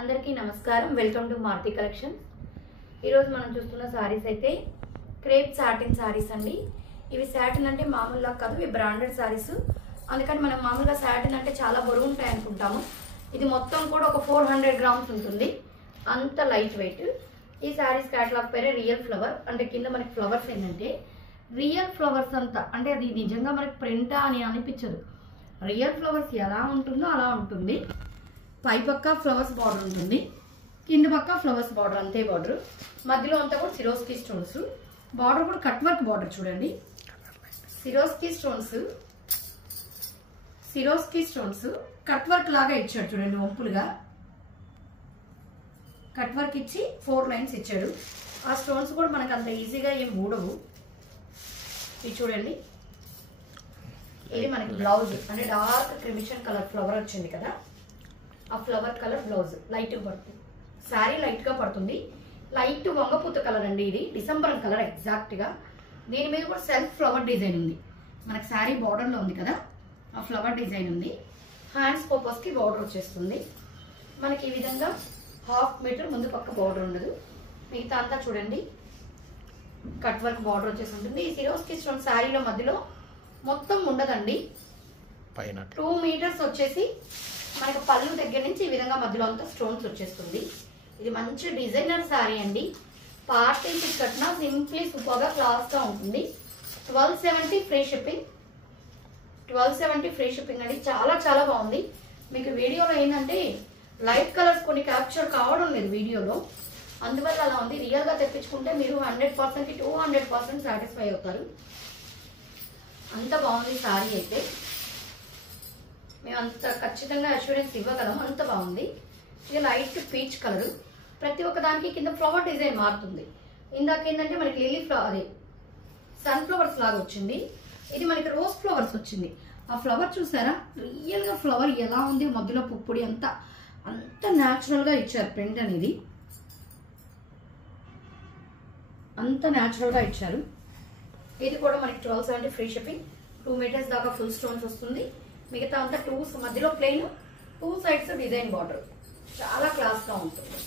అందరికీ నమస్కారం. Welcome to Maruti collections. ఈరోజు మనం చూస్తున్న సారీస్ అయితే క్రేప్ సాటిన్ సారీస్ అండి. ఇవి సాటిన్ అంటే మామూలుగా కాదు, ఇవి బ్రాండెడ్ సారీస్. అందుకని మనం మామూలుగా సాటిన్ అంటే చాలా బరువు ఉంటాయి అనుకుంటాము. ఇది మొత్తం కూడా ఒక 400 గ్రామ్స్ ఉంటుంది, అంత లైట్ వెయిట్. ఈ సారీస్ క్యాటలాగ్ పేరే రియల్ ఫ్లవర్. అంటే కింద మనకి ఫ్లవర్స్ ఏంటంటే రియల్ ఫ్లవర్స్ అంతా, అంటే అది నిజంగా మనకి ప్రింటా అని అనిపించదు. రియల్ ఫ్లవర్స్ ఎలా ఉంటుందో అలా ఉంటుంది. పై పక్క ఫ్లవర్స్ బార్డర్ ఉంటుంది, కింద పక్క ఫ్లవర్స్ బార్డర్, అంతే బార్డర్. మధ్యలో అంతా కూడా సిరోస్కీ స్టోన్స్. బార్డర్ కూడా కట్ వర్క్ బార్డర్ చూడండి. సిరోస్కీ స్టోన్స్ కట్ వర్క్ లాగా ఇచ్చాడు చూడండి. వంపులుగా కట్ వర్క్ ఇచ్చి 4 లైన్స్ ఇచ్చాడు. ఆ స్టోన్స్ కూడా మనకు అంత ఈజీగా ఏం ఊడవు. ఇది చూడండి. ఇది మనకి బ్లౌజ్, అంటే డార్క్ క్రిమిషన్ కలర్ ఫ్లవర్ వచ్చింది కదా, ఆ ఫ్లవర్ కలర్ బ్లౌజ్ లైట్ పడుతుంది. శారీ లైట్ గా పడుతుంది. లైట్ వంగపూత కలర్ అండి. ఇది డిసెంబర్ కలర్ ఎగ్జాక్ట్ గా. దీని మీద కూడా సెల్ఫ్ ఫ్లవర్ డిజైన్ ఉంది. మనకి శారీ బార్డర్ లో ఉంది కదా, ఆ ఫ్లవర్ డిజైన్ ఉంది. హ్యాండ్స్ పర్పస్ కి బార్డర్ వచ్చేస్తుంది. మనకి ఈ విధంగా 1/2 మీటర్ ముందు పక్క బార్డర్ ఉండదు, మిగతా అంతా చూడండి కట్ వర్క్ బార్డర్ వచ్చేసి ఉంటుంది. ఈ సిరోస్కీ స్టోన్ శారీలో మధ్యలో మొత్తం ఉండదండి. 2 మీటర్స్ వచ్చేసి మనకి పళ్ళు దగ్గర నుంచి ఈ విధంగా మధ్యలో అంతా స్టోన్స్ వచ్చేస్తుంది. ఇది మంచి డిజైనర్ శారీ అండి. పార్టీకి కట్టినా సింప్లీ సూపర్ గా క్లాస్ గా ఉంటుంది. 1270 ఫ్రీ షిప్పింగ్. 1270 ఫ్రీ షిప్పింగ్ అండి. చాలా చాలా బాగుంది. మీకు వీడియోలో ఏంటంటే లైట్ కలర్స్ కొన్ని క్యాప్చర్ కావడం లేదు వీడియోలో, అందువల్ల అలా ఉంది. రియల్ గా తెప్పించుకుంటే మీరు 100% 200% సాటిస్ఫై అవుతారు. అంత బాగుంది శారీ అయితే. మేము అంత ఖచ్చితంగా అష్యూరెన్స్ ఇవ్వగలం, అంత బాగుంది. ఇది లైట్ పీచ్ కలర్. ప్రతి ఒక్క దానికి కింద ఫ్లవర్ డిజైన్ మారుతుంది. ఇందాక ఏంటంటే మనకి లిల్లీ ఫ్లవర్, అదే సన్ ఫ్లవర్స్ లాగా వచ్చింది. ఇది మనకి రోజ్ ఫ్లవర్స్ వచ్చింది. ఆ ఫ్లవర్ చూసారా, రియల్ గా ఫ్లవర్ ఎలా ఉంది, మధ్యలో పుప్పొడి అంత న్యాచురల్ గా ఇచ్చారు. ప్రింట్ అనేది అంత న్యాచురల్ గా ఇచ్చారు. ఇది కూడా మనకి 1270 ఫ్రీ షిప్పింగ్. 2 మీటర్స్ దాకా ఫుల్ స్టోన్స్ వస్తుంది. మిగతా అంతా 2 మధ్యలో ప్లెయిన్, 2 సైడ్స్ డిజైన్ బార్డర్. చాలా క్లాస్ గా ఉంటుంది.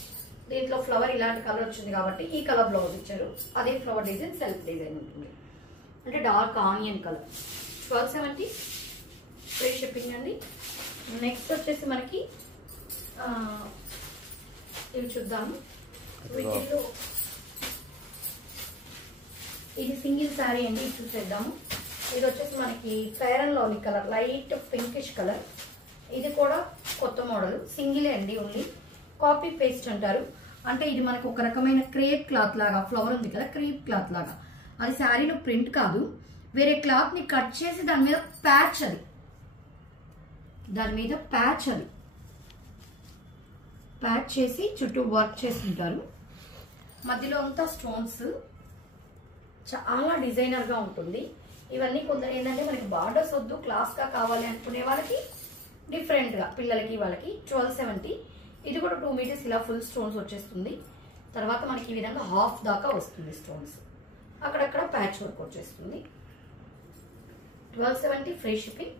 దీంట్లో ఫ్లవర్ ఇలాంటి కలర్ వచ్చింది కాబట్టి ఈ కలర్ బ్లౌజ్ ఇచ్చారు. అదే ఫ్లవర్ డిజైన్ సెల్ఫ్ డిజైన్ ఉంటుంది, అంటే dark onion colour. 1270 free shipping అండి. నెక్స్ట్ వచ్చేసి మనకి ఇవి చూద్దాము. వీటిలో ఇది సింగిల్ శారీ అండి, ఇది చూసేద్దాము. ఇది వచ్చేసి మనకి fair and lovely colour, light pinkish colour. ఇది కూడా కొత్త మోడల్, సింగిలే అండి, ఓన్లీ కాపీ పేస్ట్ అంటారు. అంటే ఇది మనకు ఒక రకమైన క్రేప్ క్లాత్ లాగా, ఫ్లవర్ ఉంది కదా క్రేప్ క్లాత్ లాగా, అది శారీలో ప్రింట్ కాదు, వేరే క్లాత్ ని కట్ చేసి దాని మీద ప్యాచ్, అది ప్యాచ్ చేసి చుట్టూ వర్క్ చేసి ఉంటారు. మధ్యలో అంతా స్టోన్స్, చాలా డిజైనర్ గా ఉంటుంది. ఇవన్నీ కొందరు ఏంటంటే మనకి బార్డర్స్ వద్దు, క్లాస్ గా కావాలి అనుకునే వాళ్ళకి డిఫరెంట్ గా, పిల్లలకి వాళ్ళకి 1270. ఇది కూడా 2 మీటర్స్ ఇలా ఫుల్ స్టోన్స్ వచ్చేస్తుంది. తర్వాత మనకి ఈ విధంగా హాఫ్ దాకా వస్తుంది స్టోన్స్, అక్కడక్కడ ప్యాచ్ వర్క్ వచ్చేస్తుంది. 1270 ఫ్రీ షిప్పింగ్.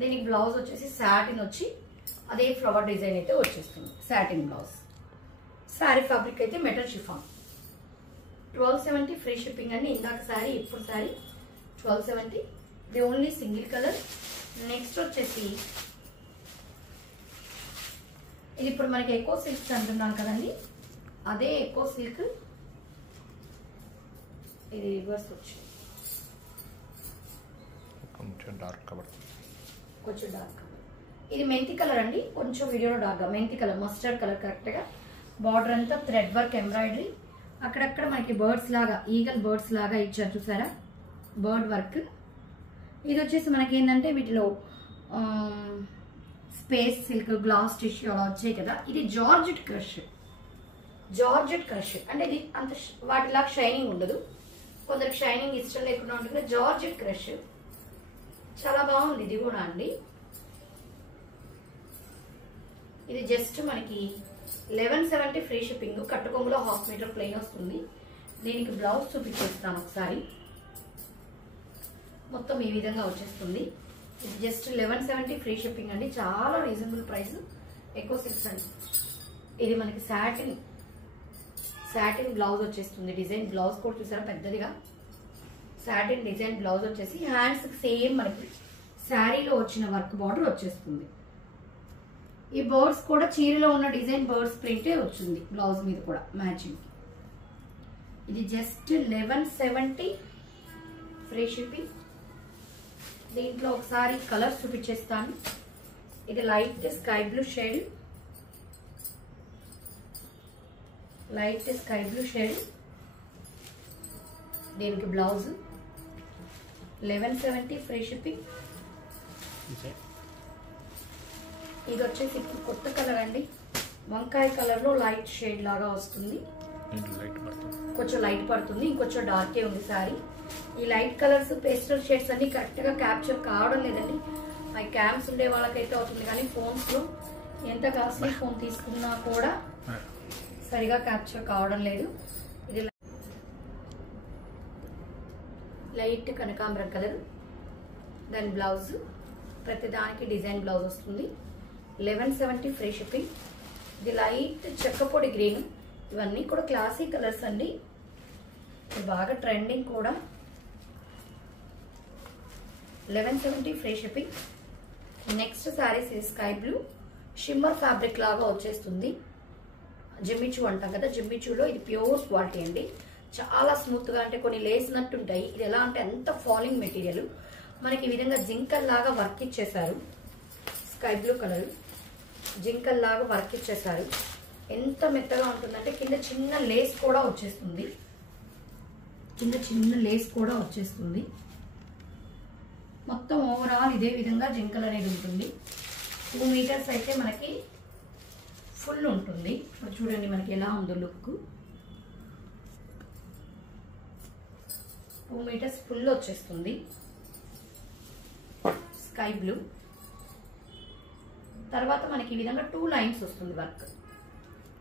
దీనికి బ్లౌజ్ వచ్చేసి సాటిన్ వచ్చి అదే ఫ్లవర్ డిజైన్ అయితే వచ్చేస్తుంది, సాటిన్ బ్లౌజ్. శారీ ఫ్యాబ్రిక్ అయితే మెటల్ షిఫాన్. 1270 ఫ్రీ షిప్పింగ్ అండి. ఇందాక శారీ, ఇప్పుడు శారీ 1270. ఇది ఓన్లీ సింగిల్ కలర్. నెక్స్ట్ వచ్చేసి ఇది ఇప్పుడు మనకి ఎకో సిల్క్ అంటున్నాను కదండి, అదే ఎకో సిల్క్. ఇది రివర్స్ వచ్చి కొంచెం డార్క్ కలర్. ఇది మెంతి కలర్ అండి, కొంచెం వీడియోలో డార్క్ మెంతి కలర్, మస్టర్డ్ కలర్ కరెక్ట్ గా. బార్డర్ అంతా థ్రెడ్ వర్క్ ఎంబ్రాయిడరీ, అక్కడక్కడ మనకి బర్డ్స్ లాగా, ఈగల్ బర్డ్స్ లాగా ఇచ్చారు చూసారా, బర్డ్ వర్క్. ఇది వచ్చేసి మనకి ఏంటంటే వీటిలో స్పేస్ సిల్క్, గ్లాస్ టిష్యూ అలా వచ్చాయి కదా. ఇది జార్జెట్ క్రష్ అంటే ఇది అంత వాటిలాగా షైనింగ్ ఉండదు, కొందరికి షైనింగ్ ఇష్టం లేకుండా ఉంటుంది. జార్జెట్ క్రష్ చాలా బాగుంది. ఇది కూడా అండి, ఇది జస్ట్ మనకి 1170 ఫ్రీ షిప్పింగ్. కట్టుకొంగులో 1/2 మీటర్ ప్లెయిన్ వస్తుంది. దీనికి బ్లౌజ్ చూపించేస్తాను ఒకసారి. మొత్తం ఈ విధంగా వచ్చేస్తుంది. ఇది జస్ట్ 1170 ఫ్రీ షిప్పింగ్ అండి. చాలా రీజనబుల్ ప్రైస్. ఎక్కువ 600 ఇది మనకి సాటిన్ బ్లౌజ్ వచ్చేస్తుంది. డిజైన్ బ్లౌజ్ కూడా చూసారా పెద్దదిగా సాటిన్ డిజైన్ బ్లౌజ్ వచ్చేసి హ్యాండ్స్ సేమ్ మనకి శారీలో వచ్చిన వర్క్ బార్డర్ వచ్చేస్తుంది. ఈ బర్డ్స్ కూడా చీరలో ఉన్న డిజైన్ బర్డ్స్ ప్రింటే వచ్చింది బ్లౌజ్ మీద కూడా మ్యాచింగ్. ఇది జస్ట్ 1170 ఫ్రీ షిప్పింగ్. దీంట్లో ఒకసారి కలర్స్ చూపించేస్తాను. ఇది లైట్ స్కై బ్లూ షేడ్, దీనికి బ్లౌజ్ 1170 ఫ్రీ షిప్పింగ్. ఇది వచ్చేసి ఇప్పుడు కొత్త కలర్ అండి, వంకాయ కలర్ లో లైట్ షేడ్ లాగా వస్తుంది. కొంచెం లైట్ పడుతుంది, ఇంకొంచెం డార్కే ఉంది సారీ. ఈ లైట్ కలర్స్ పేస్టల్ షేడ్స్ అన్ని కరెక్ట్ గా క్యాప్చర్ కావడం లేదండి. మై క్యామ్స్ ఉండే వాళ్ళకైతే అవుతుంది, కానీ ఫోన్స్ లో ఎంత కాస్ట్లీ ఫోన్ తీసుకున్నా కూడా సరిగా క్యాప్చర్ కావడం లేదు. ఇది లైట్ కనకాంబరం కలర్, దాని బ్లౌజ్ ప్రతి దానికి డిజైన్ బ్లౌజ్ వస్తుంది. 1170 ఫ్రీ షిప్పింగ్. ఇది లైట్ చెక్కపొడి గ్రీన్. ఇవన్నీ కూడా క్లాసిక్ కలర్స్ అండి, ఇది బాగా ట్రెండింగ్ కూడా. 1170 free shipping. Next saris sky blue shimmer fabric లాగా వచ్చేస్తుంది. జిమ్మిచూ అంటాం కదా, జిమ్మిచూలో ఇది ప్యూర్ క్వాలిటీ అండి. చాలా స్మూత్ గా, అంటే కొన్ని లేసినట్టు ఉంటాయి. ఇది ఎలా అంటే అంత ఫాలింగ్ మెటీరియల్. మనకి ఈ విధంగా జింకల్ లాగా వర్క్ ఇచ్చేసారు. స్కై బ్లూ కలర్ జింకల్ లాగా వర్క్ ఇచ్చేసారు. ఎంత మెత్తగా ఉంటుందంటే కింద చిన్న లేస్ కూడా వచ్చేస్తుంది. మొత్తం ఓవరాల్ ఇదే విధంగా జింకల్ అనేది ఉంటుంది. 2 మీటర్స్ అయితే మనకి ఫుల్ ఉంటుంది. ఇప్పుడు చూడండి మనకి ఎలా ఉందో లుక్. 2 మీటర్స్ ఫుల్ వచ్చేస్తుంది. స్కై బ్లూ తర్వాత మనకి ఈ విధంగా 2 లైన్స్ వస్తుంది వర్క్.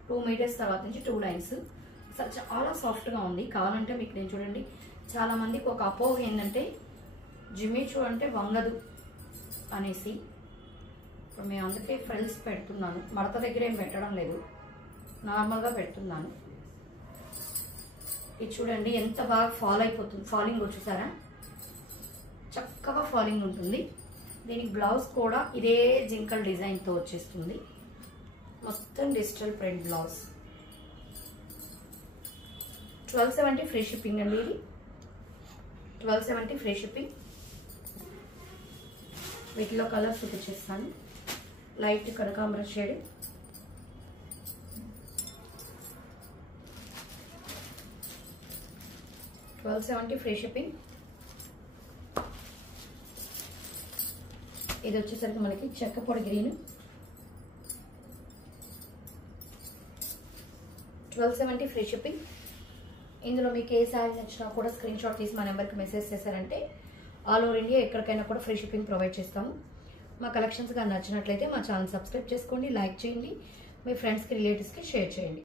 2 మీటర్స్ తర్వాత నుంచి 2 లైన్స్. అసలు చాలా సాఫ్ట్ గా ఉంది. కావాలంటే మీకు నేను చూడండి, చాలా మందికి ఒక అపోహ ఏంటంటే జిమ్మిచూ అంటే వంగదు అనేసి. ఇప్పుడు మేము అందుకే ఫ్రిల్స్ పెడుతున్నాను. మడత దగ్గర ఏం పెట్టడం లేదు, నార్మల్గా పెడుతున్నాను. ఇది చూడండి ఎంత బాగా ఫాలింగ్ వచ్చేసారా, చక్కగా ఫాలింగ్ ఉంటుంది. దీనికి బ్లౌజ్ కూడా ఇదే జింకల్ డిజైన్తో వచ్చేస్తుంది. మొత్తం digital print blouse. 1270 free shipping అండి. ఇది 1270 ఫ్రీ షిప్పింగ్. వీటిలో కలర్స్ చూపించేస్తాను. లైట్ కనకాంబరం షేడ్, $1270 ఫ్రీ షిప్పింగ్. ఇది వచ్చేసరికి మనకి చెక్కపొడి గ్రీన్, 1270 ఫ్రీ షిప్పింగ్. ఇందులో మీకు ఏ శారీ నచ్చినా కూడా స్క్రీన్ షాట్ తీసి మా నెంబర్కి మెసేజ్ చేశారంటే ఆల్ ఓవర్ ఇండియా ఎక్కడికైనా కూడా ఫ్రీ షిప్పింగ్ ప్రొవైడ్ చేస్తాము. మా కలెక్షన్స్ కానీ నచ్చినట్లయితే మా ఛానల్ సబ్స్క్రైబ్ చేసుకోండి, లైక్ చేయండి, మీ ఫ్రెండ్స్కి రిలేటివ్స్కి షేర్ చేయండి.